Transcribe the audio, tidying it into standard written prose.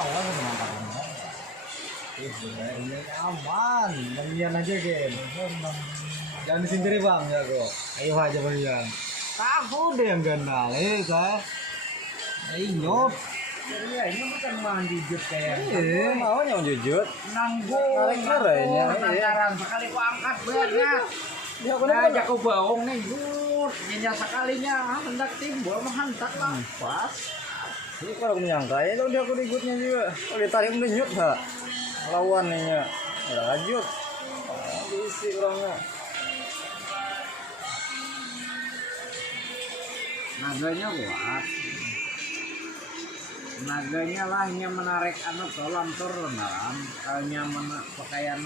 awas menangkapnya. Ini aman, bagian aja game. Jangan disingkiri bang ya kok. Ayo aja bagian. Takut deh yang gandal, kan? Nyot. Iya, ini bukan mau jujur kayak. Iya, mau yang jujur. Nanggung, narik sekali ku angkat banyak. Ya Nah, jago baung nih, nyenyak sekalinya, hendak timbul menghantak lah. Pas. Ini kalau aku menyangka ya udah aku ributnya juga. Kalau ditarik menyut ha. Lawannya udah lanjut. Isi orangnya. Naganya kuat. Naganya lah yang menarik anak kolam turun dalam. Kalau pakaian